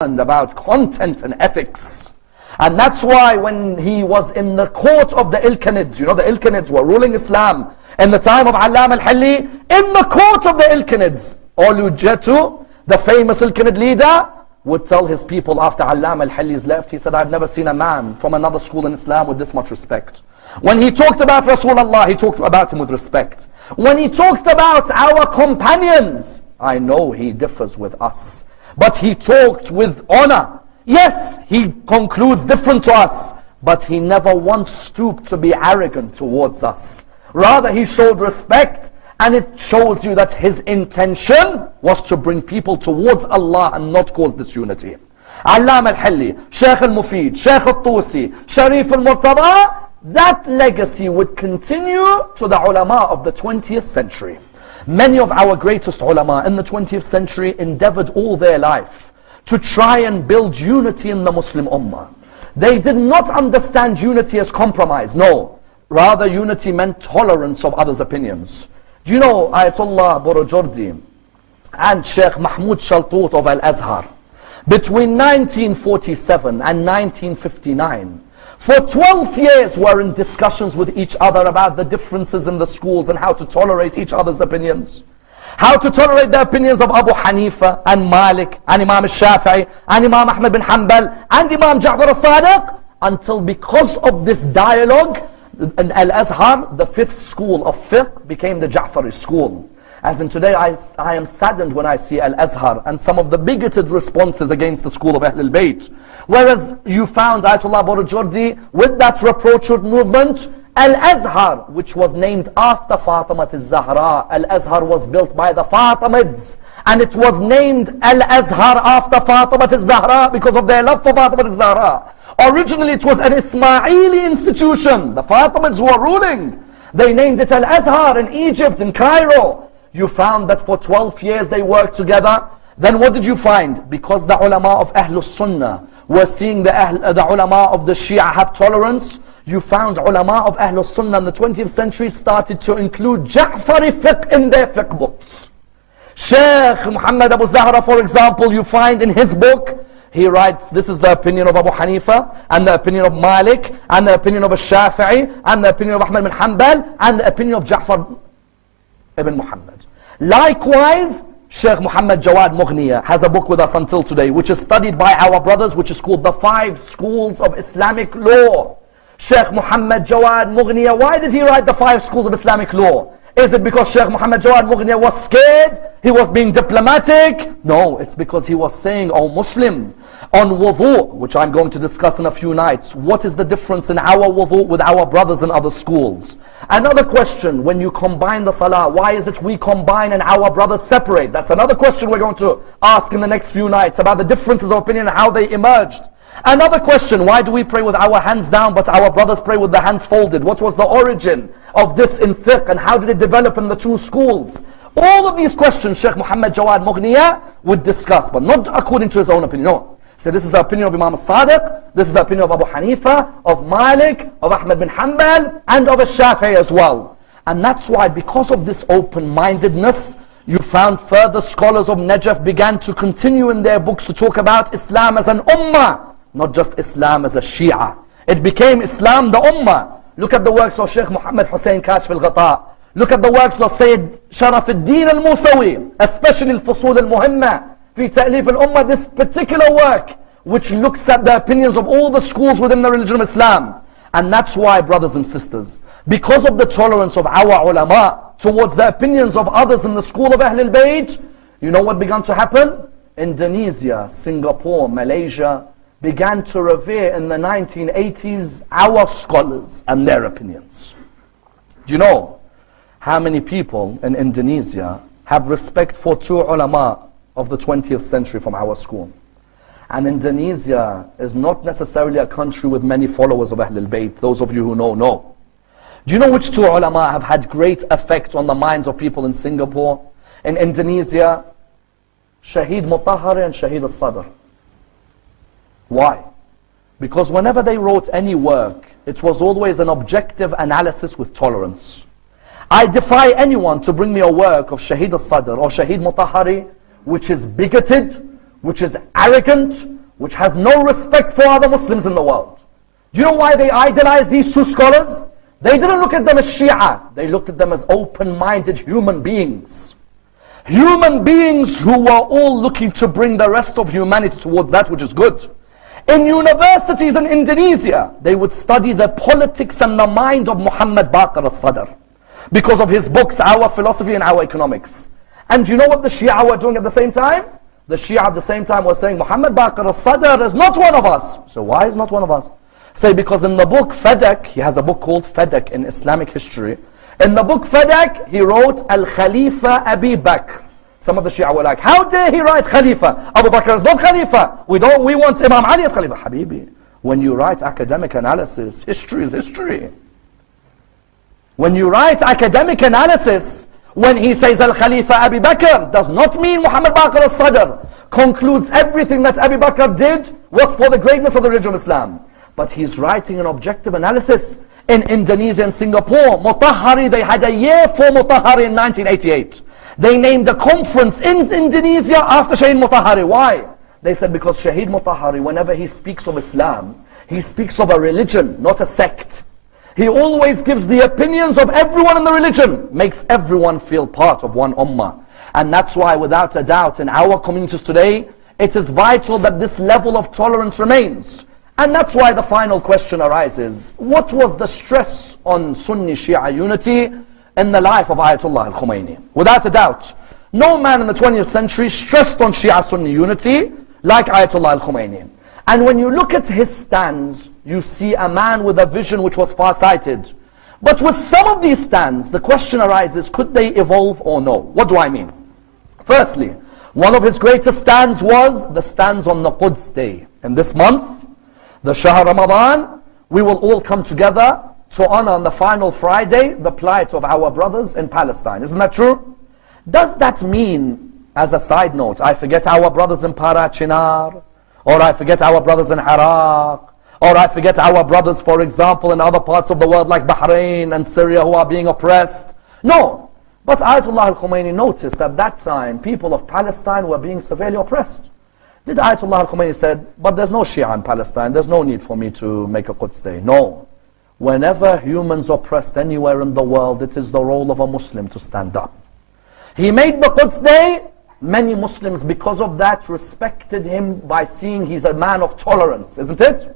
about content and ethics. And that's why when he was in the court of the Ilkhanids, you know the Ilkhanids were ruling Islam in the time of Allam al-Hilli, in the court of the Ilkhanids, Olujetu, the famous Ilkhanid leader, would tell his people after Allam al-Hilli's left, he said, I've never seen a man from another school in Islam with this much respect. When he talked about Rasulullah, he talked about him with respect. When he talked about our companions, I know he differs with us, but he talked with honor. Yes, he concludes different to us, but he never once stooped to be arrogant towards us. Rather, he showed respect, and it shows you that his intention was to bring people towards Allah and not cause disunity. Allam al-Hilli, Shaykh al-Mufid, Shaykh al-Tusi, Sharif al-Murtada, that legacy would continue to the ulama of the 20th century. Many of our greatest ulama in the 20th century endeavored all their life to try and build unity in the Muslim ummah. They did not understand unity as compromise, no. Rather, unity meant tolerance of others' opinions. Do you know Ayatollah Borojordi and Sheikh Mahmoud Shaltut of Al-Azhar, between 1947 and 1959, for 12 years were in discussions with each other about the differences in the schools and how to tolerate each other's opinions. How to tolerate the opinions of Abu Hanifa and Malik and Imam al-Shafi'i and Imam Ahmad bin Hanbal and Imam Ja'far al-Sadiq, until because of this dialogue, in Al-Azhar, the 5th school of fiqh became the Ja'fari school. As in today, I am saddened when I see Al-Azhar and some of the bigoted responses against the school of Ahlul Bayt. Whereas you found Ayatollah Borojordi with that reproachful movement, Al-Azhar, which was named after Fatima al-Zahra. Al-Azhar was built by the Fatimids, and it was named Al-Azhar after Fatima al-Zahra because of their love for Fatima al-Zahra. Originally it was an Ismaili institution. The Fatimids were ruling. They named it Al-Azhar in Egypt, in Cairo. You found that for 12 years they worked together. Then what did you find? Because the ulama of Ahlul Sunnah were seeing the ulama of the Shia have tolerance, you found ulama of Ahlul Sunnah in the 20th century started to include Ja'fari fiqh in their fiqh books. Sheikh Muhammad Abu Zahra, for example, you find in his book, he writes, this is the opinion of Abu Hanifa, and the opinion of Malik, and the opinion of Shafi'i, and the opinion of Ahmad bin Hanbal, and the opinion of Ja'far ibn Muhammad. Likewise, Sheikh Muhammad Jawad Mughniya has a book with us until today, which is studied by our brothers, which is called The 5 Schools of Islamic Law. Sheikh Muhammad Jawad Mughniya, why did he write The 5 Schools of Islamic Law? Is it because Sheikh Muhammad Jawad Mughniya was scared? He was being diplomatic? No, it's because he was saying, oh Muslim, on wudu, which I'm going to discuss in a few nights, what is the difference in our wudu with our brothers in other schools? Another question, when you combine the salah, why is it we combine and our brothers separate? That's another question we're going to ask in the next few nights about the differences of opinion and how they emerged. Another question, why do we pray with our hands down but our brothers pray with the hands folded? What was the origin of this in fiqh and how did it develop in the two schools? All of these questions Sheikh Muhammad Jawad Mughniya would discuss, but not according to his own opinion. No. So this is the opinion of Imam al-Sadiq, this is the opinion of Abu Hanifa, of Malik, of Ahmad bin Hanbal, and of al-Shafi'i as well. And that's why, because of this open-mindedness, you found further scholars of Najaf began to continue in their books to talk about Islam as an ummah, not just Islam as a Shia. It became Islam the ummah. Look at the works of Sheikh Muhammad Hussein Kashf al-Ghata. Look at the works of Sayyid Sharaf al-Din al-Musawi, especially al-Fusul al-Muhimma. في تأليف الأمة, this particular work which looks at the opinions of all the schools within the religion of Islam. And that's why, brothers and sisters, because of the tolerance of our ulama towards the opinions of others in the school of Ahlul Bayt, you know what began to happen? Indonesia, Singapore, Malaysia began to revere in the 1980s our scholars and their opinions. Do you know how many people in Indonesia have respect for 2 ulama of the 20th century from our school? And Indonesia is not necessarily a country with many followers of Ahlul Bayt. Those of you who know. Do you know which 2 ulama have had great effect on the minds of people in Singapore? In Indonesia, Shaheed Mutahari and Shaheed al-Sadr. Why? Because whenever they wrote any work, it was always an objective analysis with tolerance. I defy anyone to bring me a work of Shaheed al-Sadr or Shaheed Mutahari which is bigoted, which is arrogant, which has no respect for other Muslims in the world. Do you know why they idolized these two scholars? They didn't look at them as Shia. They looked at them as open-minded human beings. Human beings who were all looking to bring the rest of humanity towards that which is good. In universities in Indonesia, they would study the politics and the mind of Muhammad Baqir al-Sadr because of his books, Our Philosophy and Our Economics. And do you know what the Shia were doing at the same time? The Shia at the same time were saying, Muhammad Baqir al-Sadr is not one of us. So why is not one of us? Say, because in the book Fadak, he has a book called Fadak in Islamic history. In the book Fadak, he wrote Al-Khalifa Abi Bakr. Some of the Shia were like, how dare he write Khalifa? Abu Bakr is not Khalifa. We want Imam Ali as Khalifa. Habibi, when you write academic analysis, history is history. When you write academic analysis, when he says Al-Khalifa Abi Bakr, does not mean Muhammad Baqir al-Sadr concludes everything that Abi Bakr did was for the greatness of the religion of Islam. But he's writing an objective analysis. In Indonesia and Singapore, Mutahari, they had a year for Mutahari in 1988. They named a conference in Indonesia after Shaheed Mutahari. Why? They said because Shaheed Mutahari, whenever he speaks of Islam, he speaks of a religion, not a sect. He always gives the opinions of everyone in the religion, makes everyone feel part of one ummah. And that's why, without a doubt, in our communities today, it is vital that this level of tolerance remains. And that's why the final question arises. What was the stress on Sunni Shia unity in the life of Ayatollah al-Khomeini? Without a doubt, no man in the 20th century stressed on Shia Sunni unity like Ayatollah al-Khomeini. And when you look at his stands, you see a man with a vision which was far-sighted. But with some of these stands, the question arises, could they evolve or no? What do I mean? Firstly, one of his greatest stands was the stands on the Quds Day. In this month, the Shahr Ramadan, we will all come together to honor on the final Friday the plight of our brothers in Palestine. Isn't that true? Does that mean, as a side note, I forget our brothers in Parachinar, or I forget our brothers in Iraq, or I forget our brothers, for example, in other parts of the world like Bahrain and Syria who are being oppressed? No. But Ayatollah al-Khomeini noticed at that time people of Palestine were being severely oppressed. Did Ayatollah al-Khomeini said, but there's no Shia in Palestine, there's no need for me to make a Quds Day? No. Whenever humans oppressed anywhere in the world, it is the role of a Muslim to stand up. He made the Quds Day. Many Muslims, because of that, respected him by seeing he's a man of tolerance, isn't it?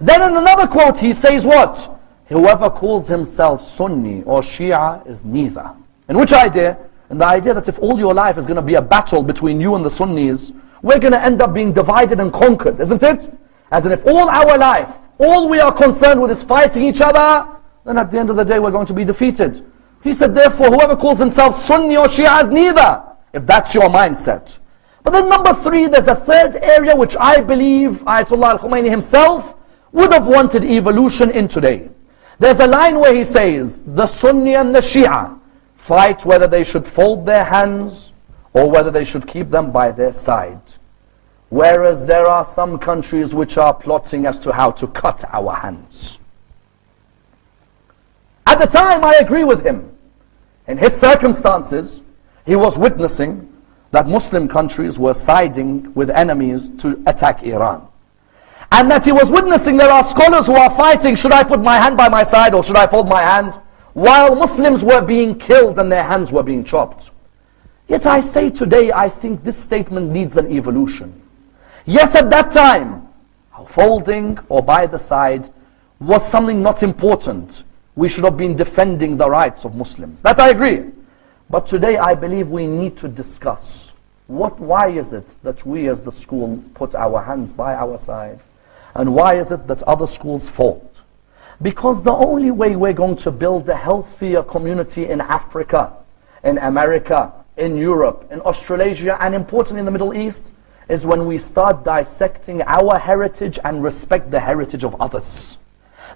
Then in another quote, he says what? Whoever calls himself Sunni or Shia is neither. In which idea? In the idea that if all your life is going to be a battle between you and the Sunnis, we're going to end up being divided and conquered, isn't it? As in if all our life, all we are concerned with is fighting each other, then at the end of the day we're going to be defeated. He said, therefore, whoever calls himself Sunni or Shia is neither, if that's your mindset. But then number three, there's a third area which I believe Ayatollah al-Khomeini himself would have wanted evolution in today. There's a line where he says, the Sunni and the Shia fight whether they should fold their hands or whether they should keep them by their side. Whereas there are some countries which are plotting as to how to cut our hands. At the time, I agree with him. In his circumstances, he was witnessing that Muslim countries were siding with enemies to attack Iran. And that he was witnessing there are scholars who are fighting, should I put my hand by my side or should I fold my hand? While Muslims were being killed and their hands were being chopped. Yet I say today, I think this statement needs an evolution. Yes, at that time, folding or by the side was something not important. We should have been defending the rights of Muslims. That I agree. But today I believe we need to discuss why is it that we as the school put our hands by our side? And why is it that other schools fold? Because the only way we're going to build a healthier community in Africa, in America, in Europe, in Australasia, and importantly in the Middle East, is when we start dissecting our heritage and respect the heritage of others.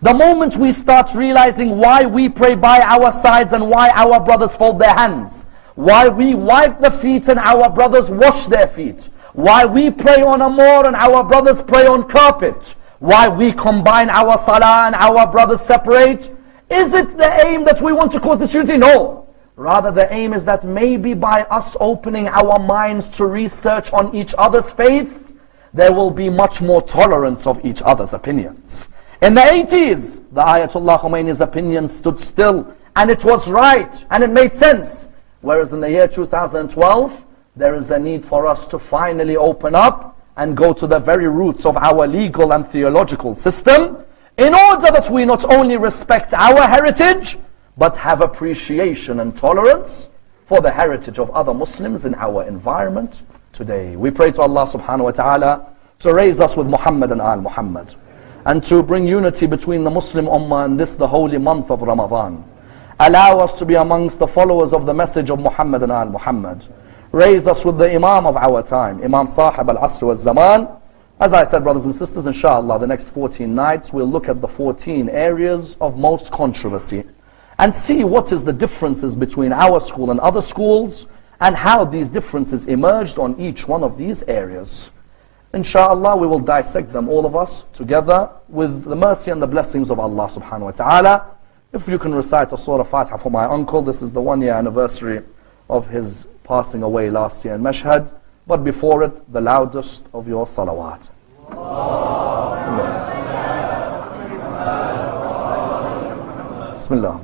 The moment we start realizing why we pray by our sides and why our brothers fold their hands, why we wipe the feet and our brothers wash their feet, why we pray on a moor and our brothers pray on carpet, why we combine our salah and our brothers separate, is it the aim that we want to cause disunity? No. Rather, the aim is that maybe by us opening our minds to research on each other's faiths, there will be much more tolerance of each other's opinions. In the 80s, the Ayatollah Khomeini's opinion stood still, and it was right, and it made sense. Whereas in the year 2012, there is a need for us to finally open up and go to the very roots of our legal and theological system, in order that we not only respect our heritage, but have appreciation and tolerance for the heritage of other Muslims in our environment today. We pray to Allah subhanahu wa ta'ala to raise us with Muhammad and Al Muhammad, and to bring unity between the Muslim Ummah in this, the holy month of Ramadan. Allow us to be amongst the followers of the message of Muhammad and Al Muhammad. Raise us with the Imam of our time, Imam Sahib al-Asr wal-Zaman. As I said, brothers and sisters, inshallah, the next 14 nights we'll look at the 14 areas of most controversy and see what is the differences between our school and other schools, and how these differences emerged on each one of these areas. Inshallah, we will dissect them, all of us, together with the mercy and the blessings of Allah subhanahu wa ta'ala. If you can recite a Surah Fatiha for my uncle, this is the 1-year anniversary of his passing away last year in Mashhad. But before it, the loudest of your salawat. Bismillah.